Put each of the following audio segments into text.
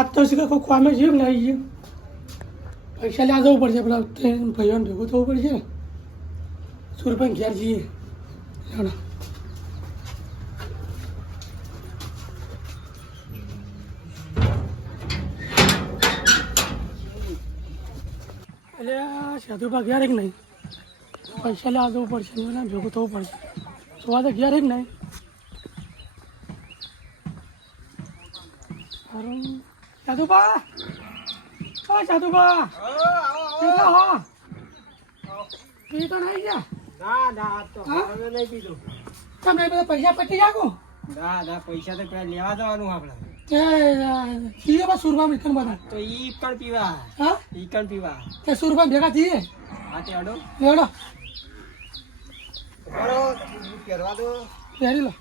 આજ તો છે કોઈ કામે જઈએ ને આવી ગયું પૈસા લેવા જવું પડશે પેલા ભાઈઓને ભેગું થવું પડશે ને સુરભાઈ ઘેર જઈએ એટલે સાધુભા ઘેર એક નહીં પૈસા લેવા જવું પડશે ને ભેગું થવું પડશે સુવા તો ઘેર એક નહીં સાધુભા સાધુભા પી તો નહીં ગયા તમે બધા પૈસા પટી જાગો પૈસા તો પેલા લેવા જવાનું આપણે છીએ બસ સુરભા મિથન બધા તો ઈ પણ પીવા હા ઈ પણ પીવા તે સુરભા ભેગા છીએ હા તે અડો લેડો બરો પહેરવા દો પહેરી લો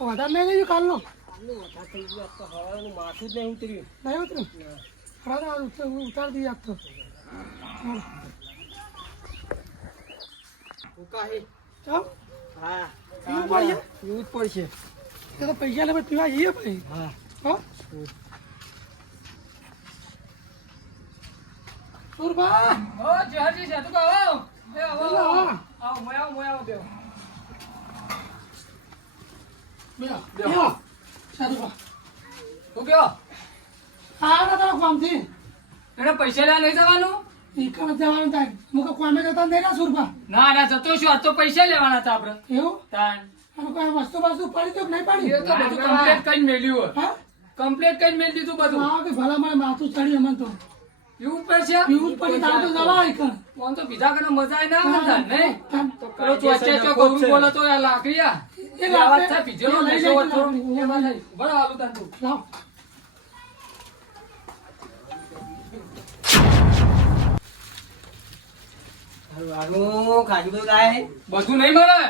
વધારે નહીં લઈ કાલનો થઈ ગયું તો હવાનું માથું જ નહીં ઉતર્યું નહીં ઉતર્યું ખરા ઉતાર દઈએ આજ તો ઉકા હે ચાલ હા પીવું પડશે પીવું જ પડશે એ તો પૈસા લે પીવા જઈએ ભાઈ હા હા સુરભા ઓ જહાજી છે તું આવો એ આવો હા આવો મોય આવો બેવ બેહો સાધુભા તું કયો હા ના તારા કામથી એને પૈસા લેવા લઈ જવાનું ઈ કામ જવાનું થાય મુકા કામે જતા નહીં ના સુરભા ના ના જતો શું આ તો પૈસા લેવાના હતા આપણે એવું તાન અને કોઈ વસ્તુ પડી તો નહીં પડી એ તો બધું કમ્પ્લીટ કરીને મેલ્યું હા કમ્પ્લીટ કરીને મેલ દીધું બધું હા કે ભલા મને માથું ચડી અમન તો એવું પડશે પીવું જ પડી તારે તો જવા કણ ફોન તો બીજા કને મજા ના આવતા નહીં તો પેલો ચોચે ચો ગૌરવ બોલો તો આ લાકડીયા એ એ આવાજ લાકડી- થાય પીજેલો એ લઈ નશો જાય વથો લાકડી. એમાં નહીં બરો આલુ તાન તું લાવ બધું નહીં મળે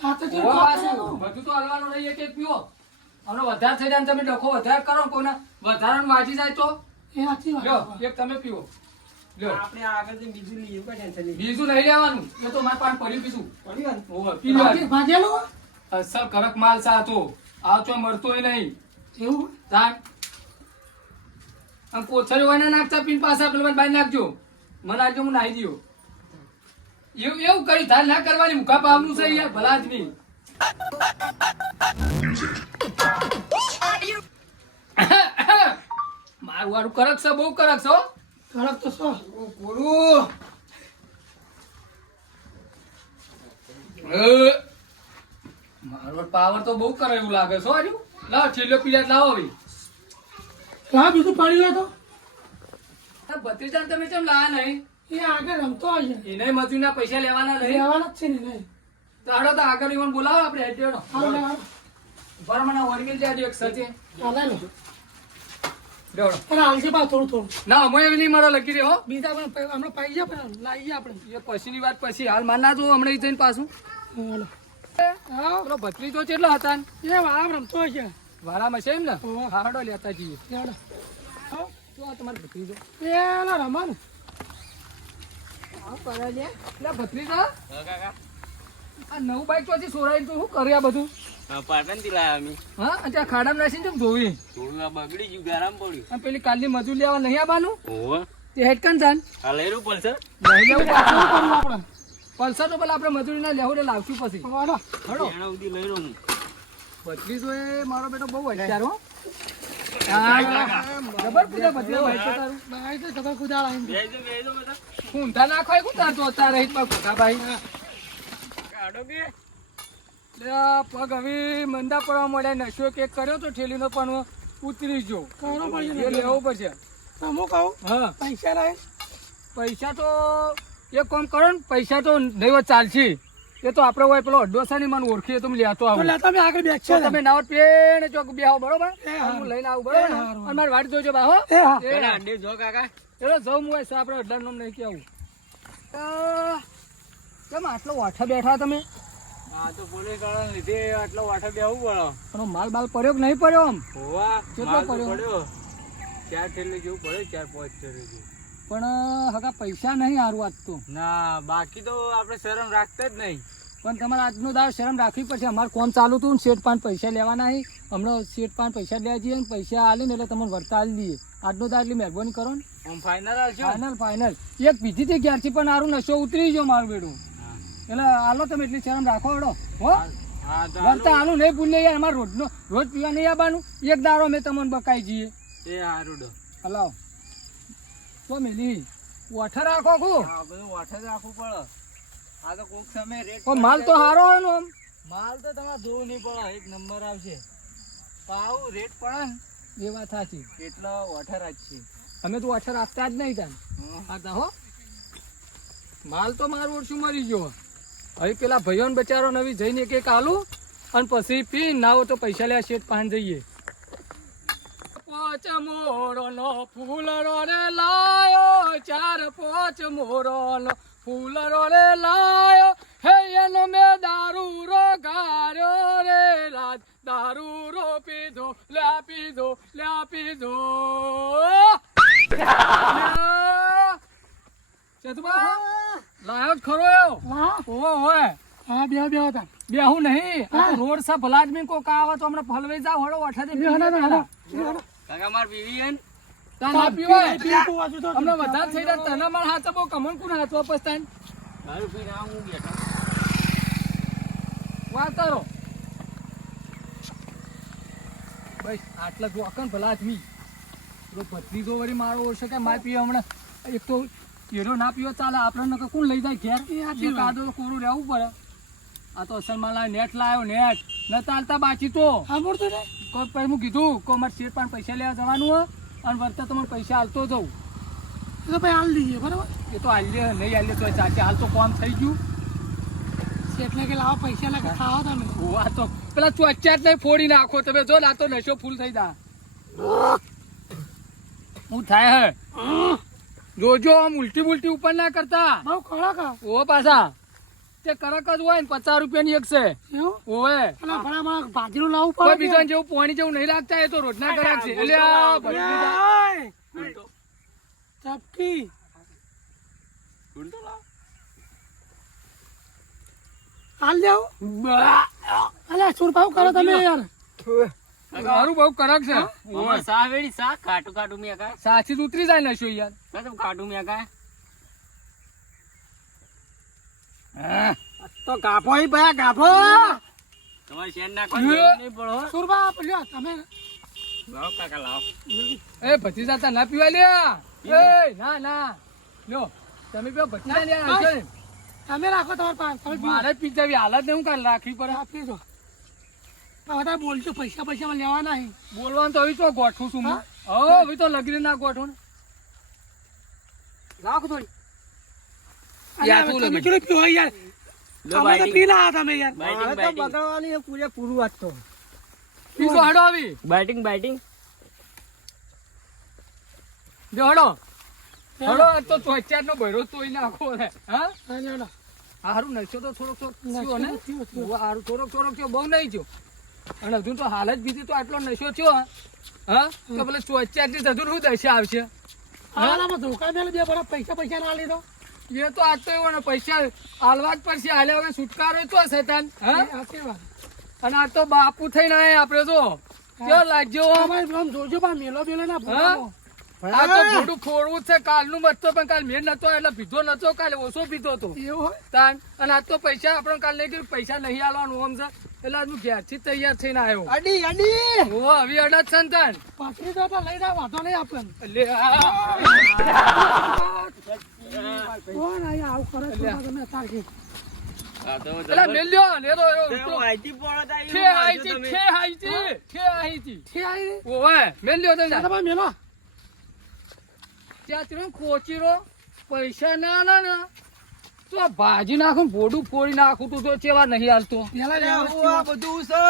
આ તો ઓવા પાછું બધું તો હલવાનું નહીં એક એક પીવો હમણાં વધારે થઈ જાય ને તમે ડખો વધારે કરો ને કોઈને વધારાનું વાંચી જાય તો એ સાચી લ્યો વાત એક તમે પીવો લ્યો આપણે આગળ બીજું લઈએ કોઈ ટેન્શન નહીં બીજું નહીં લેવાનું એ તો મારે પાસે પડ્યું પીશું પડ્યું ઓવા પી લેવાનું. ભાજેલું અસલ કડક માલ સા તો આવતો મળતોય નહીં એવું તાન આમ કોથળી હોય ને નાખતા પીન પાછા પેલા બાઈ નાખજો મને આજે હું નાહી દયો એવું કરી ધાર ના કરવાની મુખા પાવનું છે યાર ભલા આદમી મારું વાળું કરક છે બહુ કરક છે હો. કડક તો સો પૂરું મારો પાવર તો બહુ કરે એવું લાગે છે હો આજુ. લાવો છેલ્લો પીડા લાવો હવે હા બીજું પડી ગયો તો ભત્રીજા તમે કેમ લાયા નહીં એ આગળ રમતો હશે એને મજૂરના પૈસા લેવાના નહીં લેવાના જ છે ને નહીં તો હાડો તો આગળ ઈવન બોલાવો આપણે હેડ દેડો હાલ લે હાલ પર મને વળગી જાજો એક સચે હાલે લો દેડો અરે હાલશે બા થોડું થોડું ના અમે એવી નહીં મળો લખી દે હો બીજા પણ હમણાં પાઈ ગયા પણ લાવીએ આપણે એ પછીની વાત પછી હાલ માર ના જોઉં હમણાં ઈ જઈને પાછું હાલો હા પેલો ભત્રીજો કેટલો હતા ને? એ વાળા રમતો હશે વારામાં છે એમ ને હોવે. હાડો લેતા જઈએ લેડો હા તો આ તમારો ભત્રીજો પેલા રમા ને એટલે ભત્રીજા આ નવું બાઈક ચોથી સોરાઈ તો શું કરે આ બધું પાટણ થી લાયા અમે હા અને ત્યાં ખાડામાં નાખીને કેમ ધોવી થોડું આ બગડી ગયું ગરમ પડ્યું અને પેલી કાલની મજૂર લેવા નહીં આવવાનું ઓહો તે હેડકન જાન આ લઈ રહ્યું પડશે નહીં લેવું પાછું. શું કરવું આપણે પલ્સર તો પેલા આપણે મજૂરી ના લેવું લાવશું પછી વાળો હડો એના સુધી લઈ રહ્યો હું ભત્રીજો એ મારો બેટો બહુ હોશિયાર હો હા, જબર પૂજા ભત્રીજો ભાઈ છે તારું ભાઈ તો ખબર કુદાળ આવીને બેસજો બધા ઊંધા નાખો એ કુતાર તો તારે હિતમાં ખોટા ભાઈ કાઢો કે લે આ પગ હવે મંદા પડવા મળ્યા નશો કેક કર્યો તો ઠેલીનો પણ ઉતરી ગયો કરવું પડશે એ ને. લેવું પડશે તો હું કહું હા પૈસા લાય પૈસા તો એક કામ કરો ને પૈસા તો નહીં હોત ચાલશે એ તો આપણે હોય પેલો અડોસાની મને ઓળખીએ તો લેતો તો આવું લેતા મેં આગળ બેગ તો છે તમે નાવટ પેને ચોક બેહો બરોબર એ હારું. હું લઈને આવું બરોબર એ હારું. અને મારી વાડી જોજો બા હો એ હા એ પેલા હા. અંડે જો કાકા ચલો જવું હોય છે આપણે અઢાર નામ નહીં કેવું કેમ આટલો વાઠા બેઠા તમે આ તો પોલીસ વાળા લીધે આટલો વાઠો બેહવું પડે પણ માલ બાલ પડ્યો કે નહીં પડ્યો આમ હોવા કેટલો માલ તો પડ્યો? ચાર થેલી જેવું પડે 4-5 થેલી જેવું પણ હગા પૈસા નહીં હારું આજ તો ના બાકી તો આપણે શરમ રાખતા જ નહીં પણ તમારે આજનો દાડો શરમ રાખવી પડશે. અમારે કોમ ચાલુ હતું ને શેઠ પાંચ પૈસા લેવાના છે. હમણાં શેઠ પાંચ પૈસા લેવા જઈએ ને પૈસા આલે ને એટલે તમને વર્તા આલી દઈએ. આજનો દાડો એટલી મહેરબાની કરો ને. આમ ફાઇનલ આવશો ફાઇનલ એક બીજી હતી ક્યારથી પણ મારું નશો ઉતરી ગયો મારું બેડું. એટલે હાલો તમે એટલી શરમ રાખો હેડો હો. હા તો વર્તા હાલું નહીં ભૂલીએ યાર. અમારે રોજ પીવા નહીં આવવાનું. એક દાડો અમે તમને બકાઈ જઈએ. એ હારું ડો હલાવ તો મેલી ઓઠા રાખો ખું. આ બધું વાઠે જ રાખવું પડે. આ તો કોક સમય રેટ માલ તો સારો હોય ને આમ. માલ તો તમારે જોવું નહીં પડે, એક નંબર આવશે. તો આવું રેટ પડે ને એ વાત સાચી. એટલે વાઠે રાખશે. અમે તો ઓઠા રાખતા જ નહીં તાન. હતા હો માલ તો મારું ઓછું મરી ગયો. હવે પેલા ભાઈઓને બચારો નવી જઈને એક આલું અને પછી પી ના હોય તો પૈસા લેવા શેઠ પાન જઈએ. પોચ મોરો નો ફૂલ રે લાયો, ચાર પોચ મોરો નો ફૂલ રે લાયો, હે એનો મેં દારૂ રો ગાર્યો રે રાજ, દારૂ રો પીધો લ્યા પીધો લ્યા પીધો. ચતુબા લાયો જ ખરો એવો. ઓય હા બે હતા બેહું નહીં. આ તો રોડ સા ભલા આદમી કોક આવે તો હમણાં ફલવાઈ જાવ હળો અઠા દે. કાકા માર બીવી હે ને તને પીવાય હમણાં વધારે થઈ જાય. તને માર હાથ બહુ કમન કોણ હાથ વાપસ થાય દારૂ પીને આ હું બેઠો. વાત કરો બસ આટલા જોકન ભલા આદમી. પેલો ભત્રીજો વળી મારો ઓછો કે માર પીવે હમણાં. એક તો કેરો ના પીવો ચાલે આપણે કોણ લઈ જાય ઘેર. એક આદો કોરું રહેવું પડે. આ તો અસલમાં લાવ્યો નેટ લાવ્યો નેટ ન ચાલતા બાકી તો સાંભળતો ને કોઈ પછી હું કીધું કે મારે શેઠ પણ પૈસા લેવા જવાનું હોય અને વર્તા તમને પૈસા હાલતો જવું. તો ભાઈ હાલ દઈએ બરાબર. એ તો હાલ્ય નહીં હાલ્ય તો ચાલશે. હાલ તો કોમ થઈ ગયું. એટલે કે લાવો પૈસા લાગે ખાવા તમે. આ તો પેલા ચોચ્ચાટ નહીં ફોડી નાખો તમે. જો આ તો નશો ફૂલ થઈ જા. હું થાય હે જોજો આમ ઉલટી બુલટી ઉપર ના કરતા. બહુ કડક ઓ પાછા તે કડક જ હોય ને 50 રૂપિયાની એક છે. એવું ઓવે અને ભલા ભાજીનું લાવવું કોઈ પડે બીજા જેવું પોણી જેવું નહીં લાગતા. એ તો રોજના કડક છે. એટલે આ ભટકી જા. ચપટી હાલ જાઓ. અલ્યા સુરભાવ કરો તમે યાર. મારું બહુ કડક છે. અમાર સા વેડી સા કાટું કાટું મે કા સાચી જ ઉતરી જાય નશો યાર. કદમ કાટું મે કા તો ગાભો ઈ ભયા ગાભો. તમારે શેર નાખવા નહીં પડો. સુરભાવ લ્યો તમે લાવ કાકા લાવ. એ ભત્રીજા તા ના પીવા લ્યા. એ ના ના લ્યો તમે પીવો ભત્રીજા લ્યા હશે ને. તમે રાખો તમારે પાસે તમે પીવો. મારે પી જવી હાલત ને હું કાલ રાખવી પડે. આપી દો બધા બોલજો પૈસા પૈસા લેવાના નહીં. બોલવાનું તો હવે તો ગોઠવું છું હું. હો હવે તો લગી ના ગોઠવું ને. રાખો થોડી. યાર, અલ્યા, તું તમે લગી. ચલો પીવો યાર. લો અમે તો બાઈટિંગ પી ના તમે યાર. બાઈટિંગ બાઈટિંગ પૂરેપૂરું વાત તો પીજો હડો આવી બાઈટિંગ બાઈટિંગ જો હડો હડો. આ તો ચોચાર નો ભરો તોય નાખો રે. હા હારું નશો તો થોડોક થયો ને. હારું થોડોક થયો બહુ નહીં થયો. અને હજુ તો હાલ જ બીજી તો આટલો નશો થયો. હા તો પેલા ચોચાર થી હજુ શું દશા આવશે. આલામાં ધોકા મેલે બે બરાબર પૈસા પૈસા ના લીધો. એ તો આજ તો એવો ને પૈસા હાલવા જ પડશે. હાલે વગર છુટકારો તો શેતાન. હા સાચી વાત. અને આ તો બાપુ થઈને આયા આપડે તો કેવો લાગ્યો. તમારે આમ જોજો પણ મેલો મેલો ના હા? ભૂલો. આ તો થોડું ખોરવું છે. કાલનું મરતો પણ કાલ મેળ નતો એટલે પીધો નતો. કાલે ઓછો પીધો હતો એવું હોય તાન. અને આજ તો પૈસા આપણે કાલ નહીં કીધું પૈસા નહીં આલવાનું આમ છે. એટલે આજ હું ઘેરથી જ તૈયાર થઈને આવ્યો. અડી અડી ઓ હવે અડદ છે ને તાન. પાછળી તો લઈ જાય વાંધો નહીં આપણને. લે આ. કોણ આયા આવું કરે છે તમે અત્યારે? પેલા મેલ લ્યો ને તો માહિતી પડો છે આઈતી છે આઈતી છે આઈતી. છે આઈ ઓવે મેલ લ્યો તમે તમે મેલો ત્યાં તમે ખોચીરો પૈસા ના ના ના તો આ ભાજી નાખું ભોડું ફોડી નાખું તું તો ચેવા નહીં હાલતો. પેલા બધું છે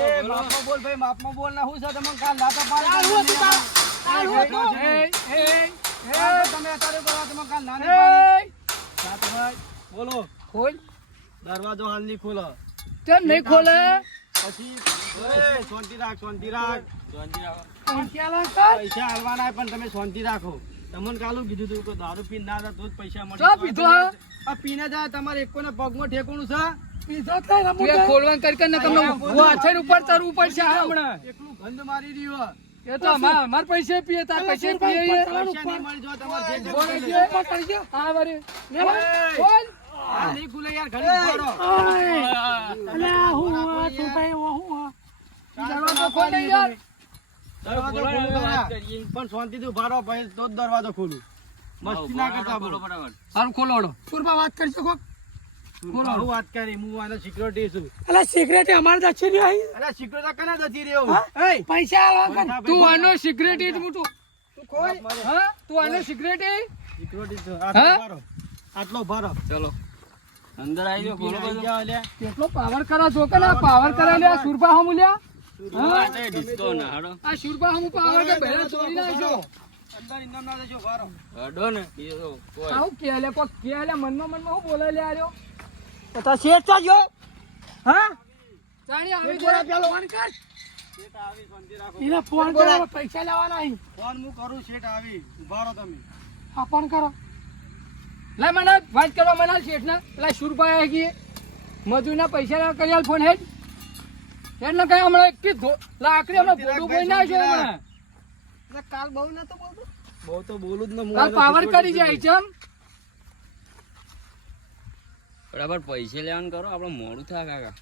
એ માપમાં બોલ ભાઈ માપમાં બોલ ના હું છે તમે કાલ લાતા પાડી એ, એ, તમે અત્યારે બોલા તમે કાલ નાને એ, પાડી બોલો ખોલ. દરવાજો હાલ ની ખોલો કેમ નહીં ખોલે? પછી શાંતિ રાખ શાંતિ રાખ પેલા કર પૈસા હાલવાના પણ તમે શાંતિ રાખો. તમને કાલું કીધું તું કે દારૂ પીને ના જાય તો જ પૈસા મળે. ચા પીધો હા? આ પીને જાય તમારે એકોને પગમાં ઠેકોણું છે? પીધો જ નહીં તું એ રમૂજ ખોલવાનું કરી કરીને તમને વાછણ ઉપર ચડવું પડશે હા હમણાં. એકલું ગંધ મારી રહ્યું. એ તો અમાર પૈસે પીએ તાર પૈસે પીએ એ. પૈસા નહીં મળી જો તમારે જે બોલ જે કે. ઉપર કરી ગયો. હા વળી. ઓય! બોલ. આ નહીં ખુલે યાર, ઘડી ઉભા રહો. અલ્યા હું આ સુરભાઈ હું આ દરવાજો ખોલ ને યાર. દરવાજો ખોલું તો યાર. પણ શાંતિથી ઉભા રહો, પછી તો જ દરવાજો ખોલું. મસ્તી ના કરતા બોલો. સારું ખોલો હળો. સુરભા વાત કરી શકો હું વાત કરી, હું આનો સિક્યોરિટી છું. અલ્યા સિક્રેટ અમારે દક્ષિણ આવી અરે સિક્યોરિટી કને જતી રહ્યો? હા? એય! પૈસા આલવા કર તું આનો સિક્રેટ જ મોટું. તું કોઈ હા તું આનો સિક્રેટ એ. સિક્યોરિટી છું. હા? આટલો ઉભા રહો. આટલો ઉભા રહો. ચલો અંદર આવી જાઓ, ખોલો બધું. અલ્યા. કેટલો પાવર કરા છો કે ના પાવર કરાય લે સુરપા હમ લ્યા. આ સુરપા હમ પાવર કે બેરા છોડી નાખજો. અંદર ઇન્દર ના જજો, ઉભા રહો. આવું કે લે કોક કે લે મનમાં હું બોલાય લે આર્યો. તો શેઠ તો જો હા જાણી આવી બોલા જાય. પેલો ફોન કર શેઠ આવી, શાંતિ રાખો. એને ફોન કરો પૈસા લેવાના અહીં ફોન હું કરું, શેઠ આવી. ઉભા રહો તમે. હા ફોન કરો લે મને વાત કરવા મના શેઠ ને પેલા સુરપા આવી ગઈ મજૂરના પૈસા કરી આલ ફોન હેડ એટલે કઈ હમણાં એક લાકડી હમણાં ભોડું બોઈ ના છે હમણાં. એટલે કાલ બહુ નતો બોલતો બહુ તો બોલું જ ને. કાલ પાવર કરી જાય ચમ. બરાબર પૈસે લેવાનું કરો, આપણે મોડું થાય કાકા.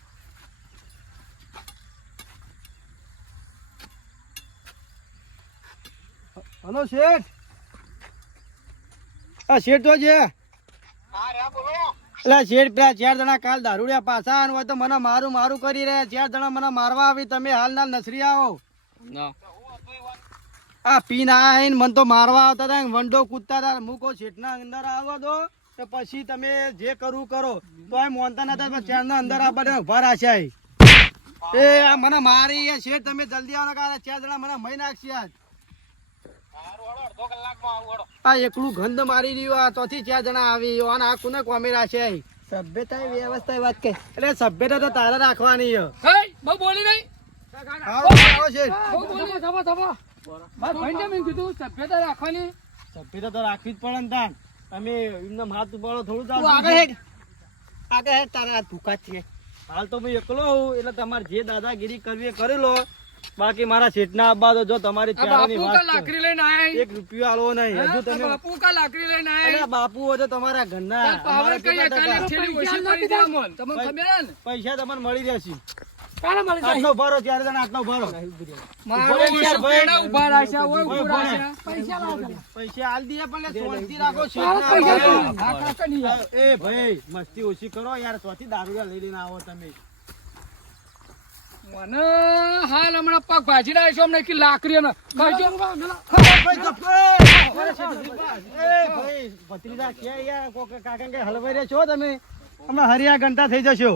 હલો શેઠ. હા શેઠ તો છે. એટલે શેઠ પેલા 4 જણા કાલ દારૂડિયા પાછા આવ્યા હોય તો મને મારું મારું કરી રહ્યા. 4 જણા મને મારવા આવી, તમે હાલ ના નસરી આવો. ના આ પીન આવીને મને તો મારવા આવતા હતા, વંડો કૂદતા હતા. હું કહું શેઠ ના અંદર આવવા દો તો પછી તમે જે કરવું કરો. તો આ મોનતા નતા, 4 ના અંદર આવવા ઉભા રાખ્યા. એ આ મને મારી યાર શેઠ, તમે જલ્દી આવો ને, 4 જણા મને મહી નાખશે આજ. આ એકલું ગંધ મારી રહ્યું. આ તોથી 4 જણા આવી અને આ કોને કોમે રાખ્યા? સભ્યતા વ્યવસ્થા વાત કે એટલે સભ્યતા તો તારે રાખવાની છે. હે બહુ બોલી નહીં. આવો શેઠ. બહુ બોલી. ધબો ધબો બસ ભાઈને મેં કીધું સભ્યતા રાખવાની. સભ્યતા તો રાખવી જ પડે ને તાન. તમે એમને હાથ ઉપાડો થોડું તું ચાલતું આગળ છે. હેડ આગળ હેડ તારા ભૂકા છે હાલ તો હું એકલો હું, એટલે તમારે જે દાદાગીરી કરવી એ કરી લો. બાકી મારા શેઠના આબા તો જો તમારી આ ચારાની બાપુ કા વાત છે. લાકડી લઈને આય. 1 રૂપિયો આલવો નહીં. હજુ આ તમે બાપુ કા લાકડી લઈને આય. અલ્યા બાપુ હોય તો તમારા ઘરના તાર પાવર અમારા કઈ કેટલા કાલે ટકા? છેલ્લી ઓછી કરી દે મોન. તમને ખબર હે ને? પૈસા તમને મળી રહેશે. કાલે મળી જાય આટલો ભરો 4 જણા આટલો ભરો. મારો ઉભો રહે યાર, ભાઈ. પેડા ઉભા રાખ્યા હોય ઓય, ઉભા ઉભો રહે. રાખ્યા. પૈસા લાવ પેલા. પૈસા આલ દઈએ પણ લે શાંતિ રાખો. પૈસા શેઠના તો આબા. હા કાકા નહીં યાર. એ ભાઈ મસ્તી ઓછી કરો યાર. ચોથી દારૂડિયા લઈ લઈને આવો તમે. મને હાલ હમણાં પગ ભાજી રહ્યા છો અમને કે લાકડી ને કહેજો. ભત્રીજા ક્યાં યાર કાકા કે હલવાઈ રહ્યા છો તમે? અમે હરિયા ઘંટા થઈ જશો.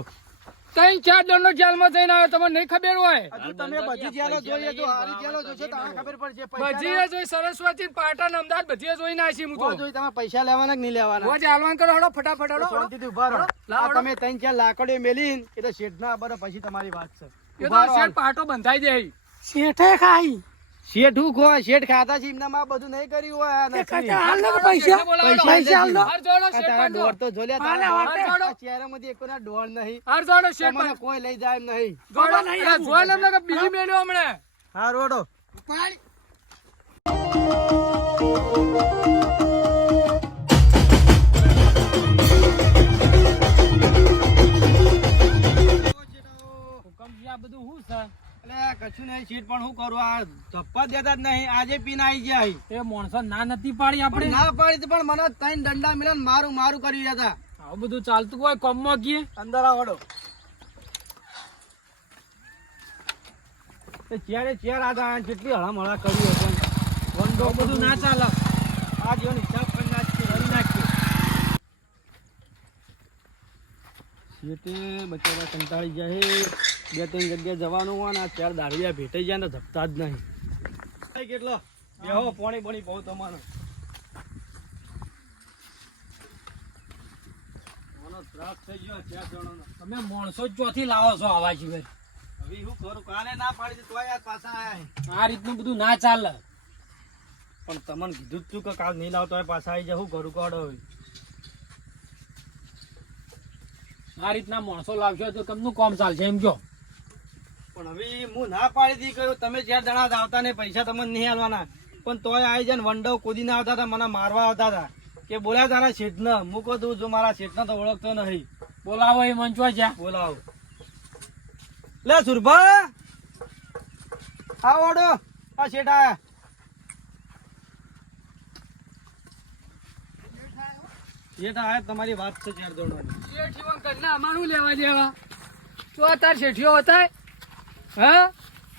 3-4 દંડનો જેલમાં જઈને આવ્યો તમને નહીં ખબર હોય. હજુ તમે બધી જેલો જોઈએ, જો હારી જેલો જોશો તો આને ખબર પડશે. પૈસા બધી જોઈ સરસ્વતી પાટણ અમદાવાદ બધી જોઈ નાખી હું લેવા તો. જોઈ, તમે પૈસા લેવાના કે નહીં લેવાના? રોજ હાલવાન કરો હળો ફટાફટ હળો. શાંતિથી ઉભા રહો. લાવો. આ તમે 3-4 લાકડીઓ મેલીને એ તો શેઠના બરો પછી તમારી વાત છે. એ ઉભા તો રહો. શેઠ પાટો બંધાઈ દે. શેઠે ખાઈ શેઠ હું ખો શેઠ ખાતા છે એમનામાં બધું નહીં કર્યું હોય આ એ નકલી. કાકા હાલ ને પૈસા પૈસા હાલ દો. હાર જોડો આ શેઠ તારા બાંધો. ડોળ તો જો લે, તારા હાલે, ડોળ. હાલે. આ ચહેરામાંથી એકોના ડોળ નહીં. હાર જોડો શેઠ તમને બાંધો. કોઈ લઈ જાય એમ નહીં. જોડો. અલા, જોવા ને અમને કે બીજી મેળ્યો હમણાં. હા રોડો. આ બધું શું છે? અલે કશું નહીં શેઠ, પણ શું કરું, આ ધપ્પા દેતા જ નહીં. આજે પીને આવી જાય. એ માણસો ના નથી પાડી પણ ના પાડી હતી, પણ મને 3 દંડા મિલે ને મારું મારું કરી રહ્યા હતા. આવું બધું ચાલતું હોય કોમમાં કીએ. અંદર આવડો. ચેરે ચેર આ જેટલી હળામળા કર્યું હતું. વંડો બધું ના ચાલે. આ જીવન હિસાબ કરી નાખીએ, કરી નાખીએ. શેઠે બચારા કંટાળી જાય. 2-3 જગ્યાએ જવાનું હોય ને આ 4 દારૂડિયા ભેટાઈ જાય ને તો ધપતા જ નહીં. કેટલો બેહો, પોણી બોણી બહુ તમારો. મને ત્રાસ થઈ ગયો 4 જણાનો. તમે માણસો જ ચોથી લાવો છો આવા સિવાય. હવે શું કરું, કાલે ના પાડી દીધી તોય આજ પાછા આયા. આ રીતનું બધું ના ચાલે. પણ તમને કીધું જ તું કે કાલ નહીં લાવતો હોય પાછા આવી જવું ઘરું કાઢો હોય. આ રીતના માણસો લાવશો તો કેમનું કામ ચાલશે એમ કહો. પણ હવે હું ના પાડી દી કહ્યું તમે 4 જણા જ આવતા ને પૈસા તમને નહીં આલવાના, પણ તોય આવી જાય ને વંડો કૂદીને આવતા હતા, મને મારવા આવતા હતા કે બોલ્યા તારા શેઠને. મૂકો તું જો મારા શેઠને તો ઓળખતો નહીં. બોલાવો એ મંચવા જ્યાં બોલાવો. લે સુરભા આવો ઓડો, આ શેઠ આયા. શેઠ આયા, તમારી વાત છે 4 જણાની. શેઠીઓ કરના અમારું લેવા દેવા તો તાર શેઠીઓ હતા હા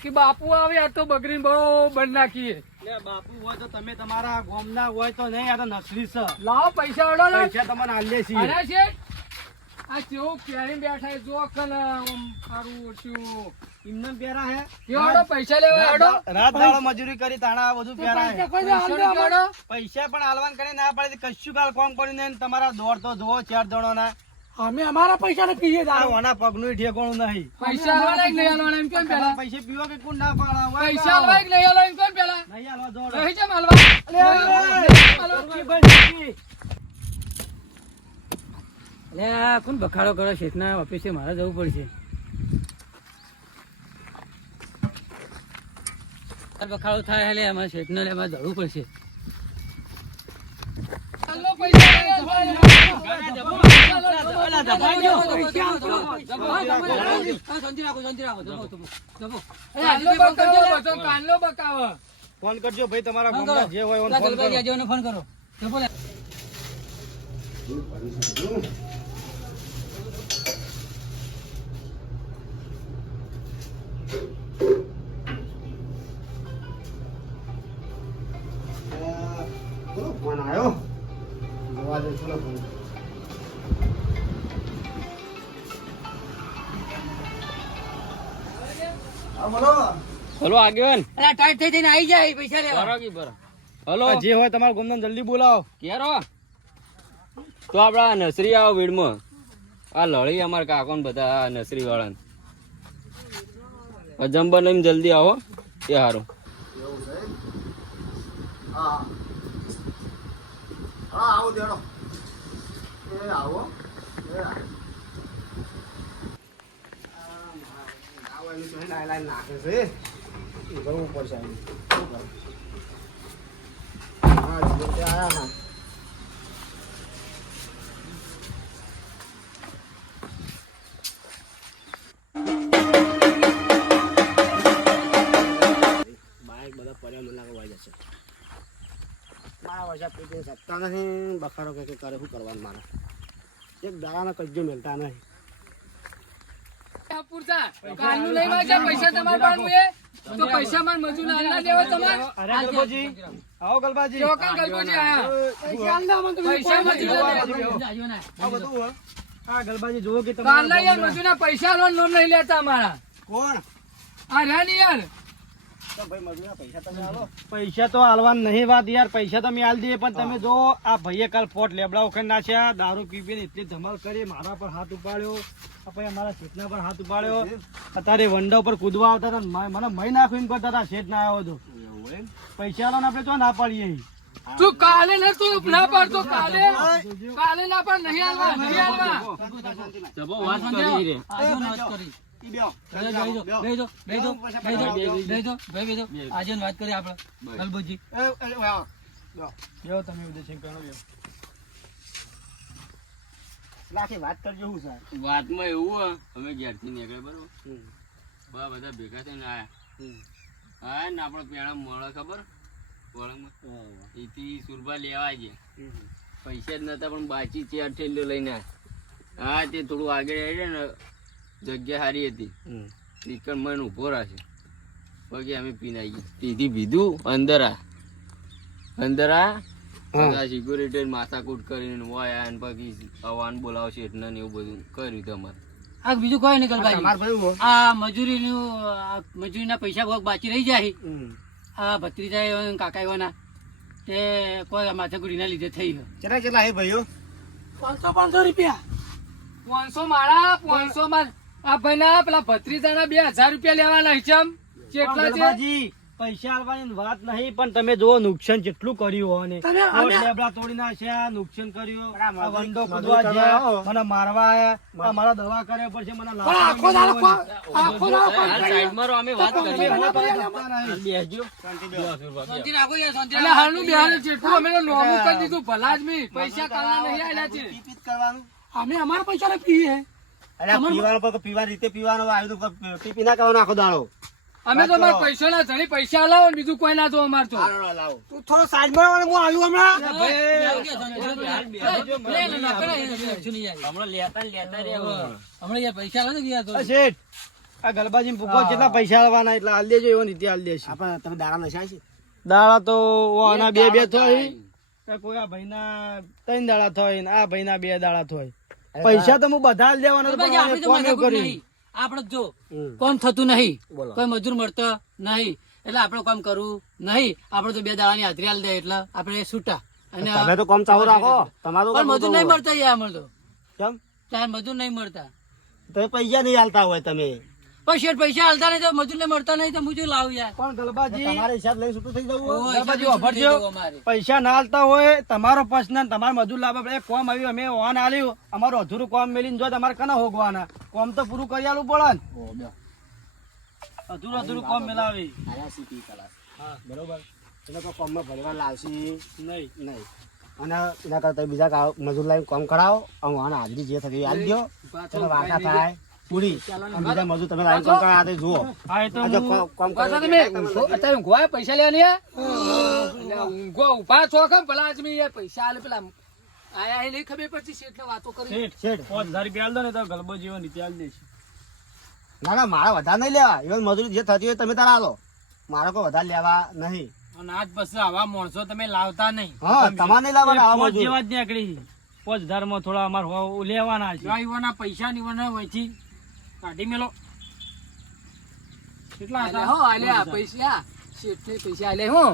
કે બાપુ આવે આ તો બગડીને બરોબર નાખીએ. લે બાપુ હોય તો તમે તમારા ગામના હોય તો નહીં, આ તો નસલી છે. લાવો પૈસા અડો લે. પૈસા તમને આલીએ છીએ. અરે શેઠ આ કેવું પહેરીને બેઠા છે, જો કન આમ સારું ઓછું એમને પહેરા હે કેવડો પૈસા લેવા અડો. રાત દાડો મજૂરી કરી તાણા આ બધું પહેરા હે. કોઈ ના હાલ દે અમારે. અડો. પૈસા પણ આલવાન કરી ના પડે, કશું કાલ કોમ પડ્યું નહીં. તમારા દોડ તો જોવો 4 જણોના. અમે અમારા પૈસા ને પીએ આ દારૂ. ઓના પગનું ઠેકોણું નહીં. પૈસા આલવાના કે નહીં આલવાના એમ કેમ પેલા પૈસા પીવો કે કોણ ના પાડા હોય? પૈસા આલવા કે નહીં આલવા એમ કેમ પેલા નહીં આલવા દોડ. રહી છે માલવા. કોણ બખાડો કરો શેઠના ઓફિસે મારે જવું પડશે. બખાડો થાય એટલે એમાં શેઠને એમાં જવું પડશે. ફોન કરજો ભાઈ, તમારા ગામના જે હોય એને ફોન કરો. ફોન કરો. ફોન આવ્યો. જોવા દે ચલો ફોન. હા બોલો. હલો આગેવાન ટાઈટ થઈ થઈને આવી જાય પૈસા લેવા. બરો કી બરો. હલો જે હોય તમારા ગામના જલ્દી બોલાવો. કેરો તો આપડા નસરી આવો વીડમાં. આ લળી અમાર કાકો ને બધા નસરી વાળા અજંબર લઈને જલ્દી આવો એ હારું. હા આવો દેડો. એ આવો. નાખે છે કરવું પડશે. બખારો કે કરે શું કરવાનું મારે એક દાડાના કજ્જો મેલતા નહીં. કાલનું લઈ આવજો પૈસા તમારા પાનું એ તો પૈસા માર મજૂર ના દેવા તમારે. અરે ગલબાજી આવો ગલબાજી. ચોકન ગલગોજી આયા. પૈસા હાલ દે અમને તો પૈસા મજૂર આ બધું હો. આ ગલબાજી જોવો કે કાલના યાર મજૂરના પૈસા લોન લોન નહીં લેતા અમારા. કોણ આ રહ્યા ને યાર. પૈસા તો હાલવાન નહીં વાત યાર. પૈસા તો મેં હાલ દઈએ, પણ તમે જો આ ભાઈએ કાલ પોટ લેબડા ઉખાડી નાખ્યા, દારૂ પી પીને એટલી ધમાલ કરી, મારા પર હાથ ઉપાડ્યો, આ પછી અમારા શેઠના પર હાથ ઉપાડ્યો. અત્યારે વંડા ઉપર કૂદવા આવતા હતા, મને મહી નાખું એમ કરતા હતા. શેઠ ના આવ્યો હતો. પૈસા વાળાને આપણે તો ના પાડીએ. તું કાલે ને તું ના પાડતો કાલે ના પાડ નહીં હાલવા નહીં હાલવા. જબો વાત કરી રે. આજે વાત કરી આપડે ગલબોજી. તમે વિદેશી કરો વાત કરજો. શું સાહેબ વાતમાં એવું હે, અમે ઘેરથી નીકળે બરોબર, બધા ભેગા થઈને આયા ને આપડે પેણા મળે ખબર વળંગમાં એથી સુરભા લેવા ગયા. પૈસા જ નતા પણ બાચી 4 થેલીઓ લઈને આયા. હા તે થોડું આગળ આવી ને જગ્યા સારી હતી, નીકળ મન ઉભો રાખે પછી અમે પીને આવી ગયા. તેથી પીધું અંદર આ સિક્યુરિટી માથાકૂટ કરીને વાયા ને પછી અવાન બોલાવો શેઠ ને એવું બધું કર્યું તમારે. આ બીજું કોઈ નહીં ગલબાજી. આ મજૂરીના પૈસા બહુ બાકી રહી જાય. આ ભત્રીજા કાકા એવાના તે કોઈ માથાકૂટીના લીધે થઈ ગયો. કેટલા હે ભાઈઓ? 500 રૂપિયા. 500 મારા 500 માં આ ભાઈ ના પેલા ભત્રીજાના 2000 રૂપિયા લેવાના હિચમ કેટલા છે? પૈસા આલવાની વાત નહીં, પણ તમે જુઓ નુકસાન કેટલું કર્યું હોય ને. તમે અમે- કોટ લેબડા તોડી નાખ્યા, નુકસાન કર્યું, આ વંડો કૂદવા ગયા, મને મારવા આયા, આ મારા દવા કરે પડશે, મને પણ લાકડા આખો દાડો મેળવવાની. આખો દાડો હાલ સાઈડમાં રહો, અમે વાત કરીએ. તમે તમે બધા જતા નહીં. બેસજો. શાંતિ રાખો યાર, શાંતિ રાખો. એટલે હાલનું બિહારી જેટલું અમે તો નોમું કરી દીધું, ભલા જ મી. પૈસા કાલના નહીં આલ્યા છે. પીપીત કરવાનું. અમે અમારા પૈસા ને પીએ અરે આ પીવાનું પણ પીવા રીતે પીવાનું આવ્યું તો પીપી ના કરવાનો આખો દાડો. અમે તો અમારા પૈસા ના જણી પૈસા આલાવો ને બીજું કોઈ ના જો અમાર તો. લાવો. તું થોડો સાઈડમાં આવ ને હું આવ્યું હમણાં હમણાં લેતા ને લેતા રહ્યા. હમણાં યાર પૈસા આલો ને યાર તો. આ શેઠ, આ ગલબાજી પૂછો કેટલા પૈસા આલવાના એટલે આલ દેજો, એવો નીતિ આલ દેશે. તમે દાડા નશા છે? દાડા તો આના બે થોય, કે કોઈ આ ભાઈના 3 દાડા થોય ને આ ભાઈના 2 દાડા થોય. પૈસા તો હું બધા આલ દેવાના તો પણ આપડે તો કોમ એવું મજાક કર્યું. નહીં. આપડે જો કોમ થતું નહીં, બોલો. કોઈ મજૂર મળતો નહીં, એટલે આપડે કામ કરવું નહીં. આપડે તો 2 દાડાની હાજરી આલી દે એટલે આપડે છૂટા. અને તમે તો કામ ચાલુ રાખો, તમારું પણ કામ મજૂર નહીં મળતા યાર અમને તો. કેમ? ચાર મજૂર નહીં મળતા. તમે પૈસા નહીં આલતા હોય તમે. પણ શેઠ પૈસા હાલતા નહીં તો મજૂર ને મળતા નહીં તો હું જો લાવું યાર. પણ ગલબાજી તમારે હિસાબ લઈ છૂટું થઈ જવું ઓહો, હોય. ગલબાજી હિસાબ લઈ વાપરજો. છૂટું થઈ જવું અમારે. પૈસા ના આલતા હોય તમારો પ્રશ્ન, તમારે મજૂર લાવવા પડે. કોમ આવ્યું, અમે ઓન આલ્યું, અમારું અધૂરું કોમ મેલીને જો તમારે કના હોગવાના, કોમ તો પૂરું કરી આલવું પડે ને. અધૂરું કોમ મેલાવી. બરોબર, એટલે કોઈ કોમમાં ભરવા લાવશે નહીં. નહીં, અને એના કરતા બીજા મજૂર લાવીને કામ કરાવો, અને આને હાજરી જે થતી આલી દો, ચલો વાટા થાય પૂરી. અને બીજા મજૂર તમે લાવીને કામ કરાવો, આ તો જુઓ હા, એ તો આ જો હું- કામ પાછા કરો તમે અત્યારે ઊંઘવા આવ્યા પૈસા લેવાની હે? એટલે ઊંઘવા ઉભા છો કેમ ભલા આદમી યાર પૈસા આલે પેલા આયા હે નહીં ખબર પડતી શેઠને વાતો કરી. શેઠ, શેઠ. 5000 રૂપિયા આલ દો ને તો ગલબો જેવો નીતિ આલ દેશે. ના ના, મારા વધારે નહીં લેવા, even મજૂરી જે થતી હોય તમે તારા આલો, મારે કોઈ વધારે લેવા નહીં. અને આજ પછી આવા માણસો તમે લાવતા નહીં. હા, તમારે નહીં લાવવાના આવા પોચ મજૂર. જેવા જ નીકળી. 5000 માં થોડા અમારે લેવાના છે. ડ્રાઈવરના પૈસા નીવડના હોયથી કાઢી મેલો. કેટલા આલ્યા હો આલ્યા પૈસા શેઠને પૈસા આલ્યા હો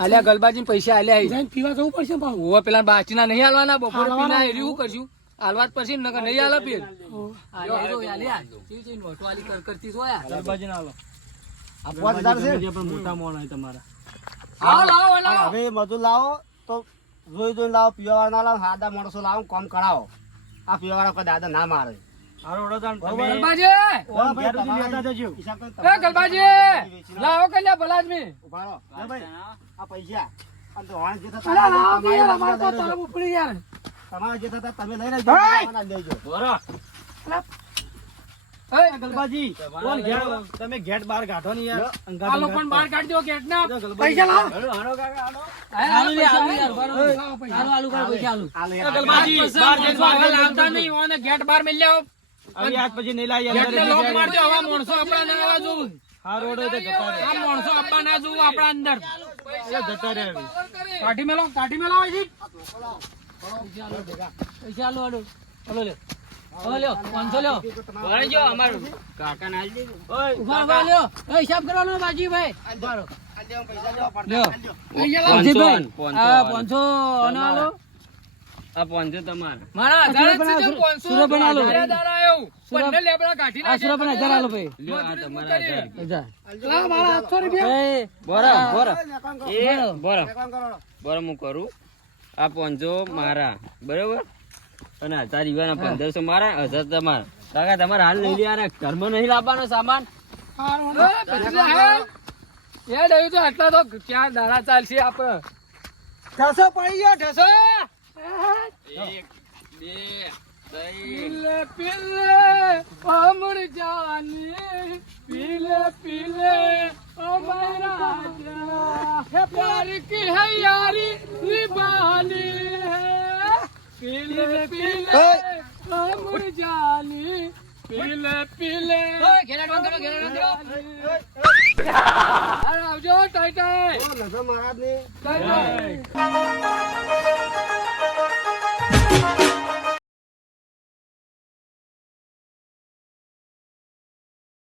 આલ્યા ગલબાજી પૈસા આલ્યા હે. જઈને પીવા જવું પડશે ને પાછું. ઓવા પેલા બાચીના નહીં આલવાના બપોરે આલવાના. પીના એરી શું કરશું આલવા જ પછી નકર નહીં આલે પીર. આલ્યા જો આલ્યા. ચીવ ચીવ નોટો આલી કરતી જોયા. ગલબાજી ના આલો. આ 5000 છે. જે પણ મોટા મોણ હોય તમારા. લાવો લાવો અને લાવો. હવે મજૂર લાવો તો જોઈ જોઈને લાવો, પીવાવાળા ના લાવો, સાદા માણસો લાવો, કામ કરાવો. આ પીવાવાળા કોઈ દાદા ના મારે. હારો વડોદરા તમે ગલબાજી ઓમ ઘેર સુધી લેતા જજો. હિસાબ કરીને એ તમારે ગલબાજી લાવો કલ્યા ભલા આદમી. ઉભા રહો. લે ભાઈ, આ પૈસા અને તો વાણ જે થતા અલા, લાવો કે યાર, તમારે અમારે તો તરફ ઉપડી યાર. તમારે જે થતા તમે લઈ લેજો, બીજાવાના લેજો. એ ગલબાજી કોણ ઘેર તમે ગેટ બહાર કાઢો ને યાર. અંગાત આ લોકો પણ બહાર કાઢજો ગેટના. પૈસા લાવો. આલુ લે, આલુ યાર, બરોબર. આલુ, આલુ કાઢ પૈસા આલુ. આ લે, આ આ ગલબાજી બહાર બહાર જઈને જઈને હવે લાવતા નહીં ઓને ગેટ બહાર મેલ્યા આવો. હવે આજ પછી નહીં લાવી ગેટને લોક મારજો આવા માણસો આપણા ના આવવા જોવું. હા રોડ હોય તો જતા રહે. આ માણસો આપવા ના જોવું આપણા અંદર. એ જતા રહે હવે. કાઢી મેલો હજી. પૈસા આલુ, આલુ. આલુ લ્યો. હવે લ્યો, 500 લ્યો. વળજો અમારું કાકાને આલી દેજો. ઉભા ઉભા લ્યો. એ હિસાબ કરવાનો બાજીભાઈ. ઉભા રહો. લ્યો. અજીભાઈ, 500 આ 500 અને આલો. આ 500 તમારે. મારા આધારે જ છે 500 સુરભણ આલો. દાડા આવ્યું. બંને લેબડા કાઢી આ સુરભણ 1000 આલો ભાઈ. લ્યો આ તમારા 1000. 1000. લાવો મારા 800 રૂપિયા. એ બોરો બોરો એ બોરો કામ કરો. બોરો હું કરું આ 500 મારા બરોબર અને 1000 ઈવાના 1500 મારા 1000 તમારા. કાકા તમારે હાલ નહીં યાર ઘરમાં નહીં લાવવાનો સામાન. હારું. એ પછી હે યાદ આવ્યું તો આટલા તો ક્યાં દાડા ચાલશે આપણે. ઠસો પડી ગયો ઠસો. 1 2 3 પીલે પીલે અમર જાની પીલે પીલે ओ मेरा है प्यार की है यारी निभानी है पीले पीले अमर जानी पीले पीले अरे आवજો ટાઈ ટાઈ ઓ, નજર મહારાજની ટાઈ ટાઈ